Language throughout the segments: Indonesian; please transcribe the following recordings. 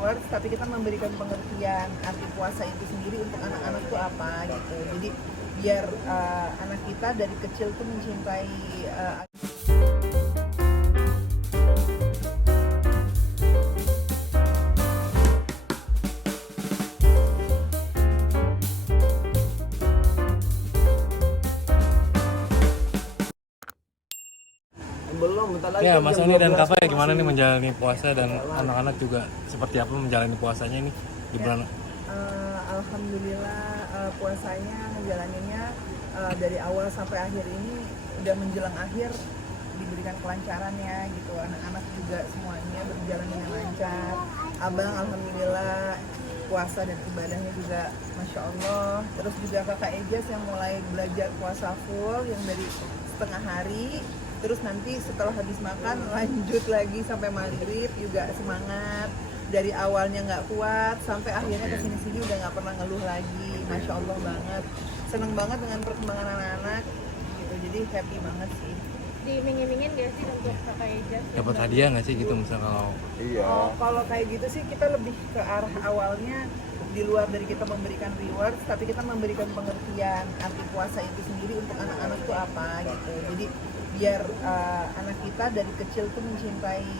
rewards, tapi kita memberikan pengertian arti puasa itu sendiri untuk anak-anak tuh apa gitu. Jadi biar anak kita dari kecil tuh mencintai Ya, Mas Oni dan Kava ya gimana nih menjalani puasa dan anak-anak juga seperti apa menjalani puasanya ini di bulan? Alhamdulillah puasanya ngejalaninnya dari awal sampai akhir ini udah menjelang akhir diberikan kelancaran ya gitu, anak-anak juga semuanya berjalan dengan lancar. Abang alhamdulillah puasa dan ibadahnya juga Masya Allah. Terus juga kakak Ejas yang mulai belajar puasa full yang dari setengah hari, terus nanti setelah habis makan lanjut lagi sampai maghrib juga semangat. Dari awalnya nggak kuat sampai akhirnya kesini-sini udah nggak pernah ngeluh lagi. Masya Allah banget, seneng banget dengan perkembangan anak-anak gitu, jadi happy banget sih. Diiming-imingin gak sih untuk kakak Ejas? Dapat hadiah nggak sih gitu misalnya kalau? Iya. Kalau kayak gitu sih kita lebih ke arah awalnya, di luar dari kita memberikan rewards, tapi kita memberikan pengertian arti puasa itu sendiri untuk anak-anak tuh apa gitu. Jadi biar anak kita dari kecil tuh mencintai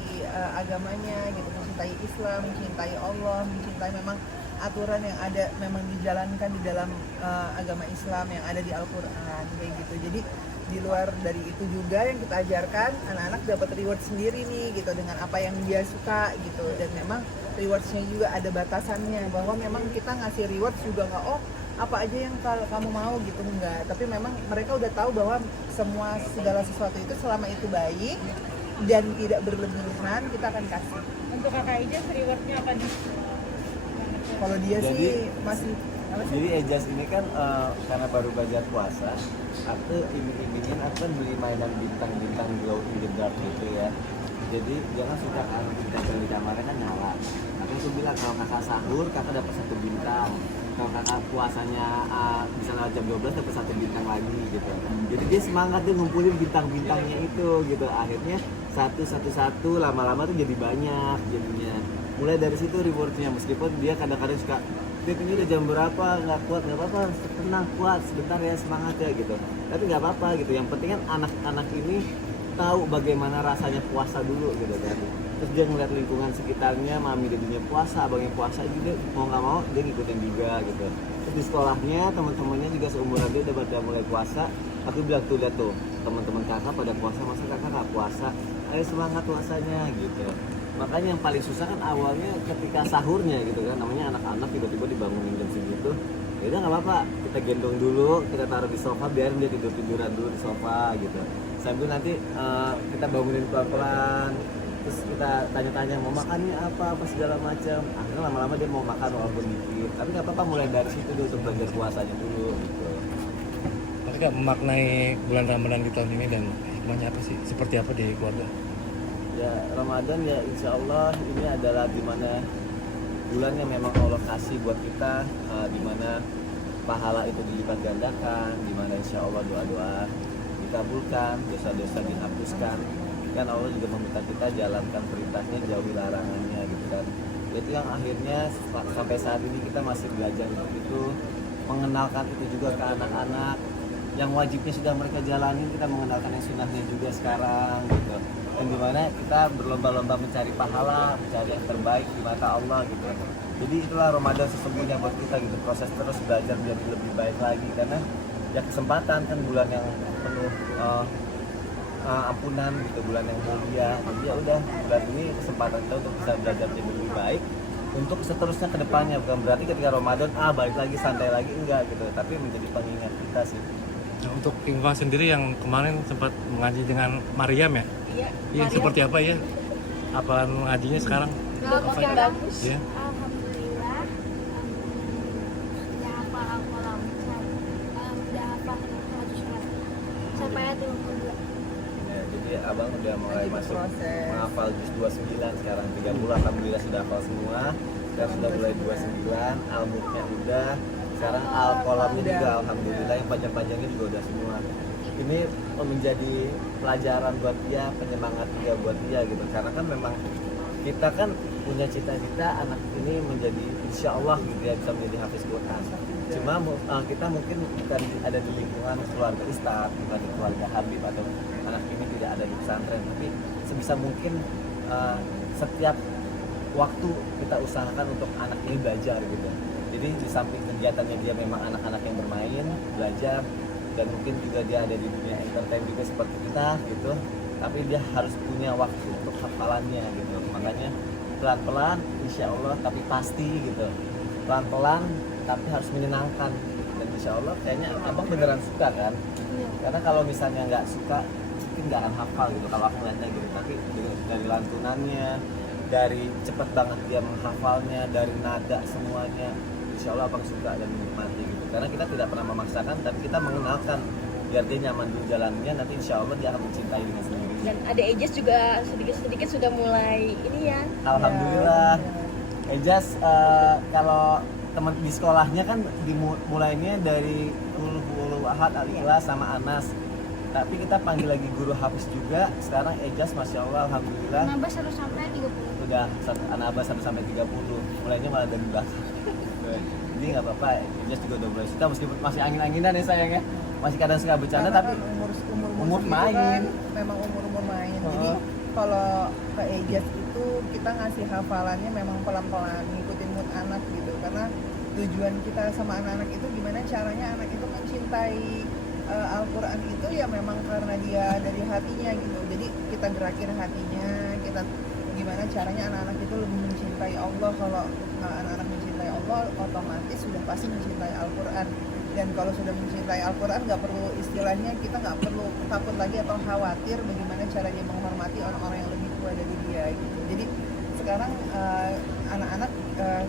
agamanya gitu, mencintai Islam, mencintai Allah, mencintai memang aturan yang ada memang dijalankan di dalam agama Islam yang ada di Al-Quran kayak gitu. Jadi di luar dari itu juga yang kita ajarkan, anak-anak dapat reward sendiri nih gitu dengan apa yang dia suka gitu. Dan memang rewardsnya juga ada batasannya, bahwa memang kita ngasih rewards juga nggak apa aja yang kamu mau gitu, enggak. Tapi memang mereka udah tahu bahwa segala sesuatu itu selama itu baik dan tidak berlebihan kita akan kasih. Untuk kakak Ejas rewardnya apa nih? Kalau dia sih masih Jadi Ejas ini kan karena baru belajar puasa, aku iming-imingin aku kan beli mainan bintang-bintang glow in the dark gitu ya. Jadi jangan suka kan bintang di kamarnya kan nyala. Aku bilang kalau kakak sahur kakak dapat 1 bintang. Kalau kakak puasanya misalnya jam 12 dapat 1 bintang lagi gitu. Jadi dia semangat, dia ngumpulin bintang-bintangnya itu gitu. Akhirnya satu lama-lama tuh jadi banyak jadinya. Mulai dari situ rewardnya, meskipun dia kadang-kadang suka, Beb ini udah jam berapa, nggak kuat, nggak apa-apa, tenang, kuat, sebentar ya, semangat ya gitu. Tapi nggak apa-apa gitu, yang penting kan anak-anak ini tahu bagaimana rasanya puasa dulu gitu kan. Terus dia ngeliat lingkungan sekitarnya, mami dedinya puasa, abangnya puasa, juga mau nggak mau dia ngikutin juga gitu. Terus di sekolahnya teman-temannya juga seumuran dia udah pada mulai puasa. Aku bilang tuh, lihat tuh teman-teman kakak pada puasa, masa kakak nggak puasa? Ayo semangat puasanya gitu. Makanya yang paling susah kan awalnya ketika sahurnya gitu kan, namanya anak-anak tiba-tiba dibangunin jam segitu. Ya udah nggak apa-apa, kita gendong dulu, kita taruh di sofa, biarin dia tiduran dulu di sofa gitu. Sambil nanti kita bangunin pelan-pelan, terus kita tanya-tanya mau makannya apa segala macam. Akhirnya lama-lama dia mau makan walaupun dikit, tapi nggak apa-apa, mulai dari situ dulu untuk belajar puasanya dulu gitu. Tapi Kak, memaknai bulan Ramadan di tahun ini dan hikmahnya apa sih? Seperti apa di keluarga? Ya Ramadan ya insya Allah ini adalah dimana bulan yang memang Allah kasih buat kita, dimana pahala itu dilipat gandakan, dimana insya Allah doa-doa dikabulkan, dosa-dosa dihapuskan. Kan Allah juga meminta kita jalankan perintahnya, jauhi larangannya gitu kan. Itu yang akhirnya sampai saat ini kita masih belajar untuk itu, mengenalkan itu juga ke anak-anak. Yang wajibnya sudah mereka jalani, kita mengenalkan yang sunnahnya juga sekarang gitu. Dan dimana kita berlomba-lomba mencari pahala, mencari yang terbaik di mata Allah gitu. Jadi itulah Ramadan sesungguhnya buat kita gitu, proses terus belajar menjadi lebih baik lagi, karena ya kesempatan kan bulan yang penuh ampunan gitu, bulan yang mulia. Jadi ya udah, bulan ini kesempatan kita untuk bisa belajar jadi lebih baik untuk seterusnya ke depannya. Bukan berarti ketika Ramadan balik lagi santai lagi, enggak gitu, tapi menjadi pengingat kita sih. Nah, untuk Ingfa sendiri yang kemarin sempat mengaji dengan Mariam ya? Iya. Iya, seperti apa ya? Apa mengajinya sekarang? Makin bagus. Ya. Alhamdulillah, udah hafal Al-Quran, udah hafal 100 surat sampai ayat 52. Ya, jadi abang udah mulai Lagi masuk berproses. menghafal juz 29 sekarang, 30 alhamdulillah sudah hafal semua. Sekarang sudah mulai 29, al-mulknya udah, sekarang al-qalamnya juga alhamdulillah, yang panjang-panjangnya juga udah semua. Ini menjadi pelajaran buat dia, penyemangat dia buat dia gitu, karena kan memang kita kan punya cita-cita anak ini menjadi insya Allah gitu ya bisa menjadi hafiz Quran. Cuma kita mungkin bukan ada di lingkungan keluarga Ustadz, bukan di keluarga Habib atau anak ini tidak ada di pesantren, tapi sebisa mungkin setiap waktu kita usahakan untuk anak ini belajar gitu. Jadi di samping kegiatannya dia memang anak-anak yang bermain, belajar, dan mungkin juga dia ada di dunia entertain juga seperti kita gitu, tapi dia harus punya waktu untuk hafalannya gitu. Makanya pelan-pelan insya Allah tapi pasti gitu, pelan-pelan tapi harus menyenangkan, dan insya Allah kayaknya abang beneran suka kan, karena kalau misalnya nggak suka mungkin nggak akan hafal gitu kalau aku ngeliatnya gitu, tapi dari lantunannya, dari cepet banget dia menghafalnya, dari nada semuanya, insya Allah abang suka dan menikmati gitu, karena kita tidak pernah memaksakan tapi kita mengenalkan biar dia nyaman dulu jalannya, nanti insya Allah dia akan mencintai dengan sendiri. Dan ada Ejas juga sedikit-sedikit sudah mulai ini ya. Alhamdulillah. Ejas kalau teman di sekolahnya kan dimulainya dari Qul Ahad, Al-Ikhlas sama Anas. Tapi kita panggil lagi guru hafiz juga. Sekarang Ejas Masya Allah Alhamdulillah Nambah 1 sampai 30. udah anak-abah 1 sampai 30. Mulainya malah dari belakang. Jadi nggak apa-apa, Ejas juga udah mulai suka meskipun masih angin-anginan ya sayangnya. Masih kadang suka bercanda Karena tapi kan umur segitu main. kan, memang umur main. Jadi kalau ke Ejas itu kita ngasih hafalannya memang pelan-pelan, ngikutin mood anak gitu. Karena tujuan kita sama anak-anak itu gimana caranya anak itu mencintai Al-Quran itu ya memang karena dia dari hatinya gitu. Jadi kita gerakin hatinya, kita gimana caranya anak-anak itu lebih mencintai Allah. Kalau anak-anak mencintai Allah otomatis sudah pasti mencintai Al-Quran. Dan kalau sudah mencintai Al-Quran nggak perlu istilahnya, kita nggak perlu takut lagi atau khawatir bagaimana caranya menghormati orang-orang yang lebih tua dari dia gitu. Jadi sekarang anak-anak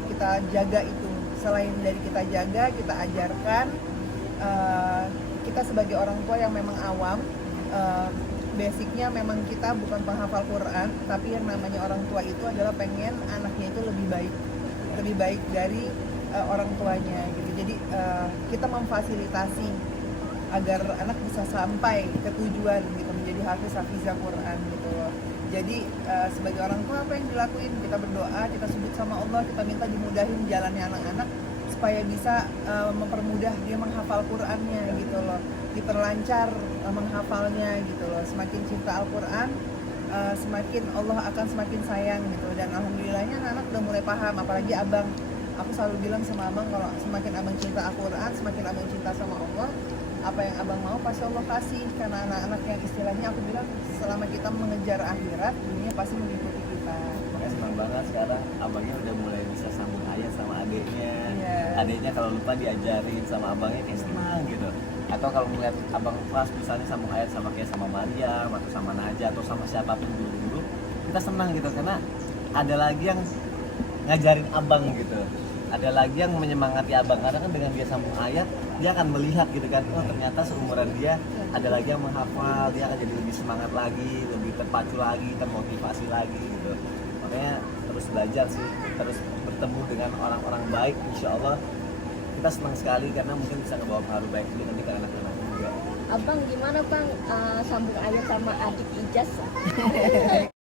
kita jaga itu, selain dari kita jaga, kita ajarkan. Kita sebagai orang tua yang memang awam, basicnya memang kita bukan penghafal Quran, tapi yang namanya orang tua itu adalah pengen anaknya itu lebih baik dari orang tuanya gitu. Jadi kita memfasilitasi agar anak bisa sampai ke tujuan gitu, menjadi hafizah Quran gitu loh. Jadi sebagai orang tua apa yang dilakuin? Kita berdoa, kita sebut sama Allah, kita minta dimudahin jalannya anak-anak supaya bisa mempermudah dia menghafal Qurannya gitu loh, diperlancar menghafalnya gitu loh. Semakin cinta Al-Quran, semakin Allah akan semakin sayang gitu. Dan alhamdulillahnya anak-anak udah mulai paham, apalagi abang. Aku selalu bilang sama abang, kalau semakin abang cinta Al-Quran, semakin abang cinta sama Allah, apa yang abang mau pasti Allah kasih. Karena anak-anak yang istilahnya aku bilang selama kita mengejar akhirat, dunia pasti mengikuti kita. makanya senang banget sekarang abangnya udah mulai bisa sambung ayat sama adiknya. Adiknya kalau lupa diajarin sama abangnya kayak senang gitu. Atau kalau melihat abang kelas misalnya sambung ayat sama kayak sama Maria atau sama Najah atau sama siapapun dulu, kita senang gitu karena ada lagi yang ngajarin abang gitu, ada lagi yang menyemangati abang, karena kan dengan dia sambung ayat dia akan melihat gitu kan, oh ternyata seumuran dia ada lagi yang menghafal, dia akan jadi lebih semangat lagi, lebih terpacu lagi, termotivasi lagi gitu. Makanya terus belajar sih, terus bertemu dengan orang-orang baik, insya Allah kita senang sekali karena mungkin bisa ngebawa pengaruh baik juga nanti ke anak-anak juga. Abang gimana bang sambung ayat sama adik Ijaz?